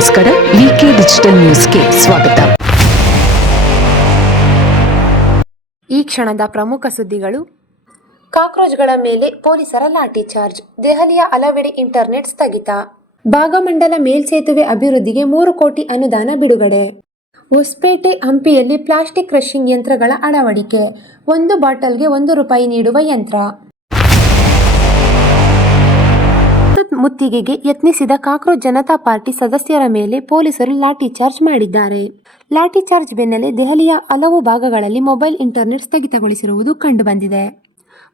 ನಮಸ್ಕಾರ. ವಿಕೆ ಡಿಜಿಟಲ್ ನ್ಯೂಸ್ಗೆ ಸ್ವಾಗತ. ಈ ಕ್ಷಣದ ಪ್ರಮುಖ ಸುದ್ದಿಗಳು. ಕಾಕ್ರೋಚ್ಗಳ ಮೇಲೆ ಪೊಲೀಸರ ಲಾಠಿ ಚಾರ್ಜ್. ದೆಹಲಿಯ ಹಲವೆಡೆ ಇಂಟರ್ನೆಟ್ ಸ್ಥಗಿತ. ಭಾಗಮಂಡಲ ಮೇಲ್ಸೇತುವೆ ಅಭಿವೃದ್ಧಿಗೆ 3 ಕೋಟಿ ಅನುದಾನ ಬಿಡುಗಡೆ. ಹೊಸಪೇಟೆ ಹಂಪಿಯಲ್ಲಿ ಪ್ಲಾಸ್ಟಿಕ್ ಕ್ರಷಿಂಗ್ ಯಂತ್ರಗಳ ಅಳವಡಿಕೆ. 1 ಬಾಟಲ್ಗೆ ₹1 ನೀಡುವ ಯಂತ್ರ. ಮುತ್ತಿಗೆಗೆ ಯತ್ನಿಸಿದ ಕಾಕ್ರೋಚ್ ಜನತಾ ಪಾರ್ಟಿ ಸದಸ್ಯರ ಮೇಲೆ ಪೊಲೀಸರು ಲಾಠಿ ಚಾರ್ಜ್ ಮಾಡಿದ್ದಾರೆ. ಲಾಠಿ ಚಾರ್ಜ್ ಬೆನ್ನಲ್ಲೇ ದೆಹಲಿಯ ಹಲವು ಭಾಗಗಳಲ್ಲಿ ಮೊಬೈಲ್ ಇಂಟರ್ನೆಟ್ ಸ್ಥಗಿತಗೊಳಿಸಿರುವುದು ಕಂಡುಬಂದಿದೆ.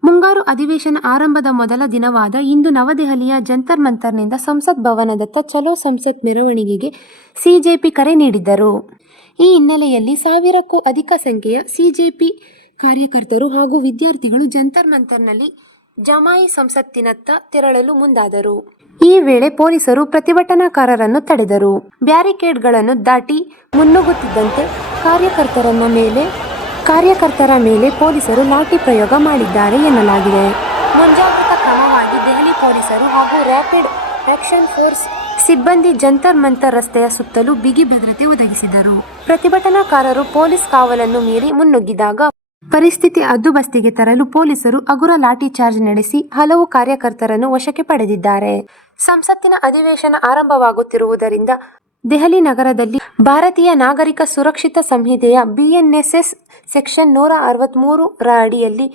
ಮುಂಗಾರು ಅಧಿವೇಶನ ಆರಂಭದ ಮೊದಲ ದಿನವಾದ ಇಂದು ನವದೆಹಲಿಯ ಜಂತರ್ ಮಂತರ್ನಿಂದ ಸಂಸತ್ ಭವನದತ್ತ ಚಲೋ ಸಂಸತ್ ಮೆರವಣಿಗೆಗೆ ಸಿಜೆಪಿ ಕರೆ ನೀಡಿದ್ದರು. ಈ ಹಿನ್ನೆಲೆಯಲ್ಲಿ 1000ಕ್ಕೂ ಅಧಿಕ ಸಂಖ್ಯೆಯ ಸಿಜೆಪಿ ಕಾರ್ಯಕರ್ತರು ಹಾಗೂ ವಿದ್ಯಾರ್ಥಿಗಳು ಜಂತರ್ ಮಂತರ್ನಲ್ಲಿ ಜಮಾಯಿ ಸಂಸತ್ತಿನತ್ತ ತೆರಳಲು ಮುಂದಾದರು. ಈ ವೇಳೆ ಪೊಲೀಸರು ಪ್ರತಿಭಟನಾಕಾರರನ್ನು ತಡೆದರು. ಬ್ಯಾರಿಕೇಡ್ಗಳನ್ನು ದಾಟಿ ಮುನ್ನುಗ್ಗುತ್ತಿದ್ದಂತೆ ಕಾರ್ಯಕರ್ತರ ಮೇಲೆ ಪೊಲೀಸರು ಲಾಠಿ ಪ್ರಯೋಗ ಮಾಡಿದ್ದಾರೆ ಎನ್ನಲಾಗಿದೆ. ಮುಂಜಾಗ್ರತಾ ಕ್ರಮವಾಗಿ ದೆಹಲಿ ಪೊಲೀಸರು ಹಾಗೂ ರ್ಯಾಪಿಡ್ ಆಕ್ಷನ್ ಫೋರ್ಸ್ ಸಿಬ್ಬಂದಿ ಜಂತರ್ ಮಂತರ್ ರಸ್ತೆಯ ಸುತ್ತಲೂ ಬಿಗಿ ಭದ್ರತೆ ಒದಗಿಸಿದರು. ಪ್ರತಿಭಟನಾಕಾರರು ಪೊಲೀಸ್ ಕಾವಲನ್ನು ಮೀರಿ ಮುನ್ನುಗ್ಗಿದಾಗ ಪರಿಸ್ಥಿತಿ ಹದ್ದುಬಸ್ತಿಗೆ ತರಲು ಪೊಲೀಸರು ಹಗುರ ಲಾಠಿ ಚಾರ್ಜ್ ನಡೆಸಿ ಹಲವು ಕಾರ್ಯಕರ್ತರನ್ನು ವಶಕ್ಕೆ ಪಡೆದಿದ್ದಾರೆ. ಸಂಸತ್ತಿನ ಅಧಿವೇಶನ ಆರಂಭವಾಗುತ್ತಿರುವುದರಿಂದ ದೆಹಲಿ ನಗರದಲ್ಲಿ ಭಾರತೀಯ ನಾಗರಿಕ ಸುರಕ್ಷಿತ ಸಂಹಿತೆಯ BNSS ಸೆಕ್ಷನ್ 163 ರ ಅಡಿಯಲ್ಲಿ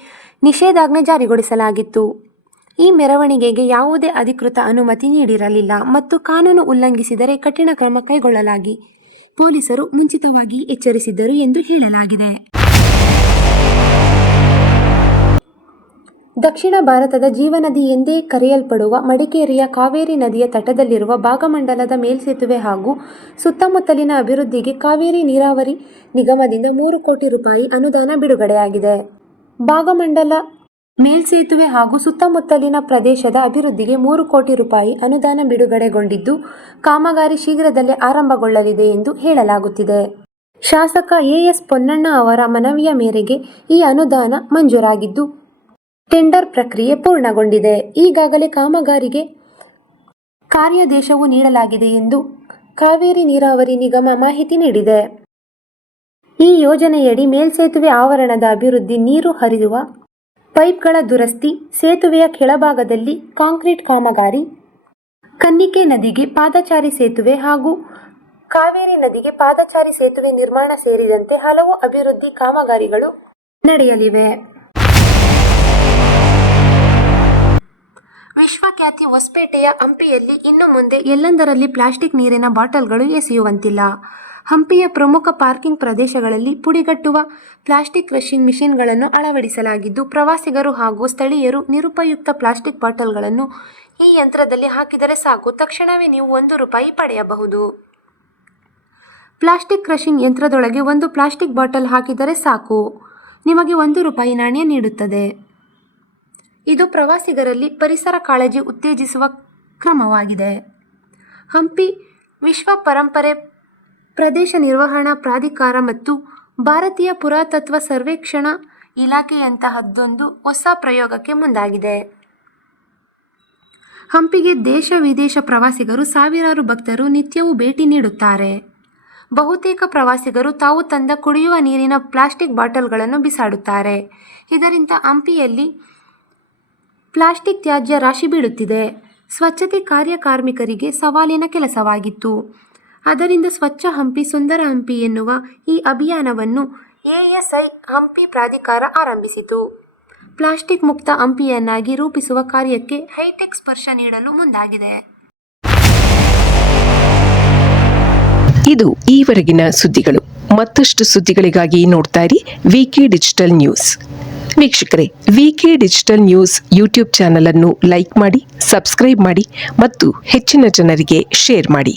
ನಿಷೇಧಾಜ್ಞೆ ಜಾರಿಗೊಳಿಸಲಾಗಿತ್ತು. ಈ ಮೆರವಣಿಗೆಗೆ ಯಾವುದೇ ಅಧಿಕೃತ ಅನುಮತಿ ನೀಡಿರಲಿಲ್ಲ ಮತ್ತು ಕಾನೂನು ಉಲ್ಲಂಘಿಸಿದರೆ ಕಠಿಣ ಕ್ರಮ ಕೈಗೊಳ್ಳಲಾಗಿ ಪೊಲೀಸರು ಮುಂಚಿತವಾಗಿ ಎಚ್ಚರಿಸಿದ್ದರು ಎಂದು ಹೇಳಲಾಗಿದೆ. ದಕ್ಷಿಣ ಭಾರತದ ಜೀವನದಿ ಎಂದೇ ಕರೆಯಲ್ಪಡುವ ಮಡಿಕೇರಿಯ ಕಾವೇರಿ ನದಿಯ ತಟದಲ್ಲಿರುವ ಭಾಗಮಂಡಲದ ಮೇಲ್ಸೇತುವೆ ಹಾಗೂ ಸುತ್ತಮುತ್ತಲಿನ ಅಭಿವೃದ್ಧಿಗೆ ಕಾವೇರಿ ನೀರಾವರಿ ನಿಗಮದಿಂದ ₹3 ಕೋಟಿ ಅನುದಾನ ಬಿಡುಗಡೆಯಾಗಿದೆ. ಭಾಗಮಂಡಲ ಮೇಲ್ಸೇತುವೆ ಹಾಗೂ ಸುತ್ತಮುತ್ತಲಿನ ಪ್ರದೇಶದ ಅಭಿವೃದ್ಧಿಗೆ ₹3 ಕೋಟಿ ಅನುದಾನ ಬಿಡುಗಡೆಗೊಂಡಿದ್ದು, ಕಾಮಗಾರಿ ಶೀಘ್ರದಲ್ಲೇ ಆರಂಭಗೊಳ್ಳಲಿದೆ ಎಂದು ಹೇಳಲಾಗುತ್ತಿದೆ. ಶಾಸಕ ಎಸ್ ಪೊನ್ನಣ್ಣ ಅವರ ಮನವಿಯ ಮೇರೆಗೆ ಈ ಅನುದಾನ ಮಂಜೂರಾಗಿದ್ದು, ಟೆಂಡರ್ ಪ್ರಕ್ರಿಯೆ ಪೂರ್ಣಗೊಂಡಿದೆ. ಈಗಾಗಲೇ ಕಾಮಗಾರಿಗೆ ಕಾರ್ಯಾದೇಶವೂ ನೀಡಲಾಗಿದೆ ಎಂದು ಕಾವೇರಿ ನೀರಾವರಿ ನಿಗಮ ಮಾಹಿತಿ ನೀಡಿದೆ. ಈ ಯೋಜನೆಯಡಿ ಮೇಲ್ಸೇತುವೆ ಆವರಣದ ಅಭಿವೃದ್ಧಿ, ನೀರು ಹರಿಯುವ ಪೈಪ್ಗಳ ದುರಸ್ತಿ, ಸೇತುವೆಯ ಕೆಳಭಾಗದಲ್ಲಿ ಕಾಂಕ್ರೀಟ್ ಕಾಮಗಾರಿ, ಕನ್ನಿಕೆ ನದಿಗೆ ಪಾದಚಾರಿ ಸೇತುವೆ ಹಾಗೂ ಕಾವೇರಿ ನದಿಗೆ ಪಾದಚಾರಿ ಸೇತುವೆ ನಿರ್ಮಾಣ ಸೇರಿದಂತೆ ಹಲವು ಅಭಿವೃದ್ಧಿ ಕಾಮಗಾರಿಗಳು ನಡೆಯಲಿವೆ. ವಿಶ್ವಖ್ಯಾತಿ ಹೊಸಪೇಟೆಯ ಹಂಪಿಯಲ್ಲಿ ಇನ್ನು ಮುಂದೆ ಎಲ್ಲೆಂದರಲ್ಲಿ ಪ್ಲಾಸ್ಟಿಕ್ ನೀರಿನ ಬಾಟಲ್ಗಳು ಎಸೆಯುವಂತಿಲ್ಲ. ಹಂಪಿಯ ಪ್ರಮುಖ ಪಾರ್ಕಿಂಗ್ ಪ್ರದೇಶಗಳಲ್ಲಿ ಪುಡಿಗಟ್ಟುವ ಪ್ಲಾಸ್ಟಿಕ್ ಕ್ರಷಿಂಗ್ ಮಿಷನ್ಗಳನ್ನು ಅಳವಡಿಸಲಾಗಿದ್ದು, ಪ್ರವಾಸಿಗರು ಹಾಗೂ ಸ್ಥಳೀಯರು ನಿರುಪಯುಕ್ತ ಪ್ಲಾಸ್ಟಿಕ್ ಬಾಟಲ್ಗಳನ್ನು ಈ ಯಂತ್ರದಲ್ಲಿ ಹಾಕಿದರೆ ಸಾಕು, ತಕ್ಷಣವೇ ನೀವು ₹1 ಪಡೆಯಬಹುದು. ಪ್ಲಾಸ್ಟಿಕ್ ಕ್ರಷಿಂಗ್ ಯಂತ್ರದೊಳಗೆ 1 ಪ್ಲಾಸ್ಟಿಕ್ ಬಾಟಲ್ ಹಾಕಿದರೆ ಸಾಕು, ನಿಮಗೆ ₹1 ನಾಣ್ಯ ನೀಡುತ್ತದೆ. ಇದು ಪ್ರವಾಸಿಗರಲ್ಲಿ ಪರಿಸರ ಕಾಳಜಿ ಉತ್ತೇಜಿಸುವ ಕ್ರಮವಾಗಿದೆ. ಹಂಪಿ ವಿಶ್ವ ಪರಂಪರೆ ಪ್ರದೇಶ ನಿರ್ವಹಣಾ ಪ್ರಾಧಿಕಾರ ಮತ್ತು ಭಾರತೀಯ ಪುರಾತತ್ವ ಸರ್ವೇಕ್ಷಣಾ ಇಲಾಖೆಯಂತಹದ್ದೊಂದು ಹೊಸ ಪ್ರಯೋಗಕ್ಕೆ ಮುಂದಾಗಿದೆ. ಹಂಪಿಗೆ ದೇಶ ವಿದೇಶ ಪ್ರವಾಸಿಗರು ಸಾವಿರಾರು ಭಕ್ತರು ನಿತ್ಯವೂ ಭೇಟಿ ನೀಡುತ್ತಾರೆ. ಬಹುತೇಕ ಪ್ರವಾಸಿಗರು ತಾವು ತಂದ ಕುಡಿಯುವ ನೀರಿನ ಪ್ಲಾಸ್ಟಿಕ್ ಬಾಟಲ್ಗಳನ್ನು ಬಿಸಾಡುತ್ತಾರೆ. ಇದರಿಂದ ಹಂಪಿಯಲ್ಲಿ ಪ್ಲಾಸ್ಟಿಕ್ ತ್ಯಾಜ್ಯ ರಾಶಿ ಬೀಳುತ್ತಿದೆ. ಸ್ವಚ್ಛತೆ ಕಾರ್ಮಿಕರಿಗೆ ಸವಾಲಿನ ಕೆಲಸವಾಗಿತ್ತು. ಅದರಿಂದ ಸ್ವಚ್ಛ ಹಂಪಿ ಸುಂದರ ಹಂಪಿ ಎನ್ನುವ ಈ ಅಭಿಯಾನವನ್ನು ASI ಹಂಪಿ ಪ್ರಾಧಿಕಾರ ಆರಂಭಿಸಿತು. ಪ್ಲಾಸ್ಟಿಕ್ ಮುಕ್ತ ಹಂಪಿಯನ್ನಾಗಿ ರೂಪಿಸುವ ಕಾರ್ಯಕ್ಕೆ ಹೈಟೆಕ್ ಸ್ಪರ್ಶ ನೀಡಲು ಮುಂದಾಗಿದೆ. ಇದು ಈವರೆಗಿನ ಸುದ್ದಿಗಳು. ಮತ್ತಷ್ಟು ಸುದ್ದಿಗಳಿಗಾಗಿ ನೋಡ್ತಾ ಇರಿ ವಿಕೆ ಡಿಜಿಟಲ್ ನ್ಯೂಸ್. ವೀಕ್ಷಕರೇ, ವಿಕೆ ಡಿಜಿಟಲ್ ನ್ಯೂಸ್ ಯೂಟ್ಯೂಬ್ ಚಾನಲ್ ಅನ್ನು ಲೈಕ್ ಮಾಡಿ, ಸಬ್ಸ್ಕ್ರೈಬ್ ಮಾಡಿ ಮತ್ತು ಹೆಚ್ಚಿನ ಜನರಿಗೆ ಶೇರ್ ಮಾಡಿ.